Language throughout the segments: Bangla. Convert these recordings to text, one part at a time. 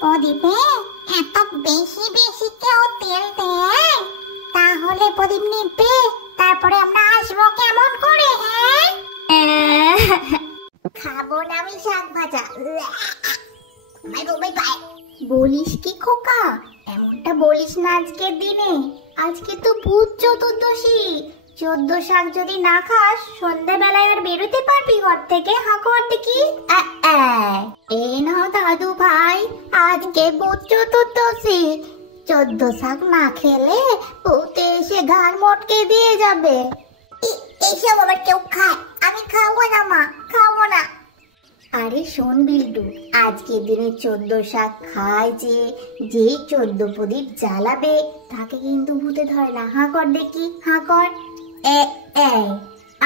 প্রদীপে এত বেশি বেশি কেউ তেল দেয়? তাহলে প্রদীপ নিবে, তারপরে আমরা আসবো কেমন করে? হ্যাঁ খাবো না আমি শাক ভাজা, বলিস কি খোকা? এমনটা বলিস না আজকের দিনে। আজকে তো ভূত চতুর্দশী। 14 শাক যদি না খাস সন্ধ্যাবেলায় আর বেরোতে পারবি ঘর থেকে? হাঁকো দেখি। এই নাও দাদু ভাই, আজকে ভূত চতুর্দশী। 14 শাক না খেলে ভূতে এসে ঘাড় মটকে দিয়ে যাবে। এইসব আবার কেউ খায়? আমি খাবো না মা, খাবো না। আরে শোন বিল্টু, আজকের দিনে 14 শাক খায় যেই 14 প্রদীপ জ্বালাবে তাকে কিন্তু ভূতে ধরে না। হাঁ কর দেখি, হাঁ কর।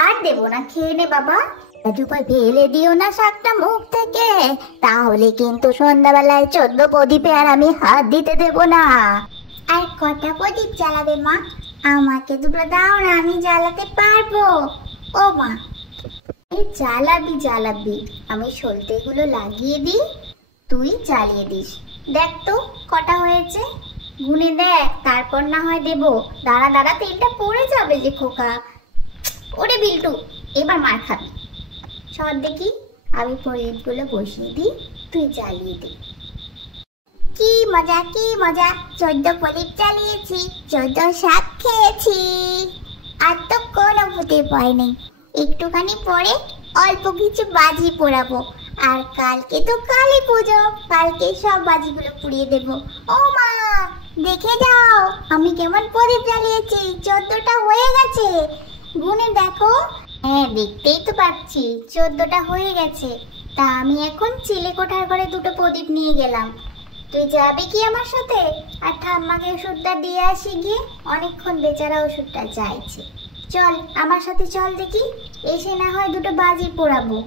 আর দেবো না, খেয়ে নে বাবা। ফেলে দিও না শাকটা মুখ থেকে, তাহলে কিন্তু সন্ধ্যাবেলায় 14 প্রদীপে আর আমি হাত দিতে দেব না। আর কটা প্রদীপ জ্বালাবে মা? আমাকে দুটো দাও না, আমি জ্বালাতে পারবো। ও মা, জ্বালাবি, আমি সলতেগুলো লাগিয়ে দিই, তুই জ্বালিয়ে দিস। দেখ তো কটা হয়েছে, গুনে দেখ, তারপর না হয় দেবো। দাঁড়া তেলটা পড়ে যাবে যে খোকা। ওরে বিল্টু, এবার মার খাবি। সর দেখি, আমি প্রদীপগুলো বসিয়ে দিই, তুই জ্বালিয়ে দি। কি মজা, কি মজা, 14 প্রদীপ জ্বালিয়েছি, 14 শাক খেয়েছি। আর তো কোনো ভূতে ভয় নেই। একটুখানি পরে অল্প কিছু বাজি পোড়াবো। আর কালকে তো কালী পুজো, কালকে সব বাজিগুলো পুড়িয়ে দেব। ও মা, দেখে যাও আমি কেমন প্রদীপ জ্বালিয়েছি। 14টা হয়ে গেছে, গুনে দেখো। হ্যাঁ দেখতেই তো পাচ্ছি 14টা হয়ে গেছে। তা আমি এখন চিলেকোঠার ঘরে 2টো প্রদীপ নিয়ে গেলাম। তুই যাবি কি আমার সাথে? আর ঠাম্মাকে ওষুধটা দিয়ে আসি গিয়ে, অনেকক্ষণ বেচারা ওষুধটা চাইছে। চল আমার সাথে, চল দেখি। এসে না হয় 2টো বাজি পোড়াবো।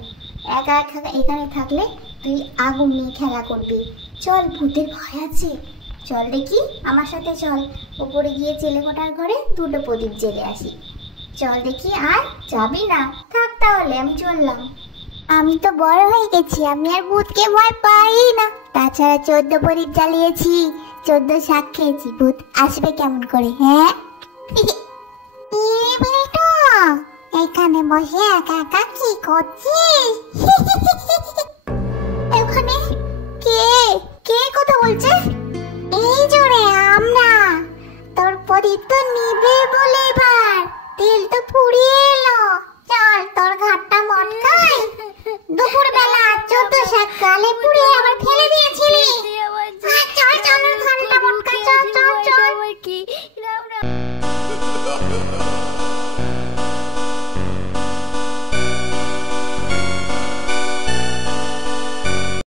একা এখানে থাকলে তুই আগুন নিয়ে খেলা করবি। চল, ভূতের ভয় আছে। চল দেখি আমার সাথে, চল উপরে গিয়ে চিলেকোঠার ঘরে 2টো প্রদীপ জেলে আসি। চল দেখি। আর যাবি না? থাক তাহলে, আমি চললাম। আমি তো বড় হয়ে গেছি, আমি আর ভূতকে ভয় পাই না। তাছাড়া 14 প্রদীপ জ্বালিয়েছি, 14 শাক খেয়েছি, ভূত আসবে কেমন করে? হ্যাঁ এখানে বসে একা একা কি করছিস? ওখানে কে কে কথা বলছে? এই জোরে আমরা। তোর প্রদীপ তো নিবে বলে এবার তেল তো ফুরিয়ে এলো। চল তোর ঘাটটা মটকাই। দুপুর বেলা 14 শাক গালে পুড়ে